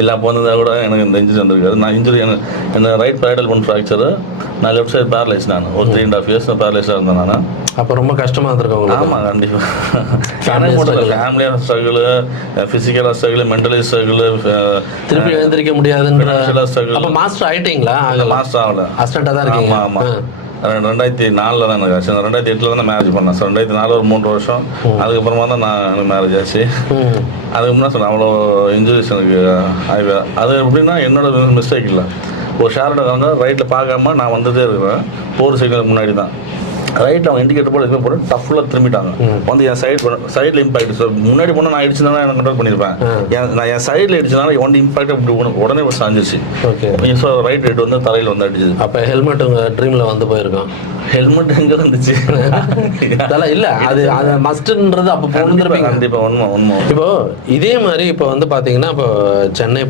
அப்போ வந்ததா கூட எனக்கு இந்த இன்ஜுரி வந்திருக்காது. நான் இன்ஜுரி இந்த ரைட் பேரல் ஒன் ஃப்ராக்சரு நான் லெஃப்ட் சைடு பேரலைஸ் நான். ஒரு த்ரீ அண்ட் ஹாஃப் இயர்ஸ் பேரலைஸாக இருந்தேன் நான். அப்போ ரொம்ப கஷ்டமா இருந்திருக்கும் ஆமாம் கண்டிப்பாக. ஃபேமிலியாக ஸ்ட்ரகிள் ஃபிசிக்கலாக ஸ்ட்ரகிள் மென்டலி ஸ்ட்ரகிள் திருப்பி எழுந்திருக்க முடியாதுன்ற struggle. அப்ப மாஸ்டர் ஆயிட்டீங்களா? ஆகல மாஸ்டர் ஆகல. அசிஸ்டண்டா தான் இருக்கீங்க. ஆமாம் ஆமாம் ரெண்டாயிரத்தி நாலில் தான் எனக்கு ஆச்சு. நான் ரெண்டாயிரத்தி எட்டில் தான் மேரேஜ் பண்ணேன். சார் ரெண்டாயிரத்தி நாலு ஒரு மூன்று வருஷம். அதுக்கப்புறமா தான் நான் எனக்கு மேரேஜ் ஆச்சு. அதுக்கு முன்னாடி சொன்னேன் அவ்வளோ இன்ஜுரிஸ் எனக்கு ஆகி அது எப்படின்னா என்னோட மிஸ்டேக் இல்லை. ஒரு ஷேரோட வந்து ரைட்டில் பார்க்காம நான் வந்துட்டே இருக்கிறேன். போர் சிக்னலுக்கு முன்னாடி தான். ரைட்டில் அவங்க இண்டிகேட்டர் போட்டு எதுவுமே போட்டு டஃப்பில் திரும்பிட்டாங்க. வந்து என் சைடு சைடில் இம்பாக்ட் ஸோ முன்னாடி போனால் நான் இடிச்சுனா எனக்கு கண்ட்ரோல் பண்ணியிருப்பேன் நான் என் சைடில் இடிச்சதுனால ஒன் இம்பாக்ட் இப்படி உடனே- சாஞ்சிச்சு ஓகே ஸோ ரைட் ஹெட் வந்து தலையில் வந்து அடிச்சுது. அப்ப ஹெல்மெட் உங்க ட்ரீம்ல வந்து போயிருக்கோம். ஹெல்மெட் எங்கே வந்துச்சு? அதெல்லாம் இல்ல. அது அது மஸ்ட்ன்றது அப்ப போனிருப்பீங்க கண்டிப்பாக உண்மை உண்மை. இப்போ இதே மாதிரி இப்போ வந்து பாத்தீங்கன்னா இப்போ சென்னை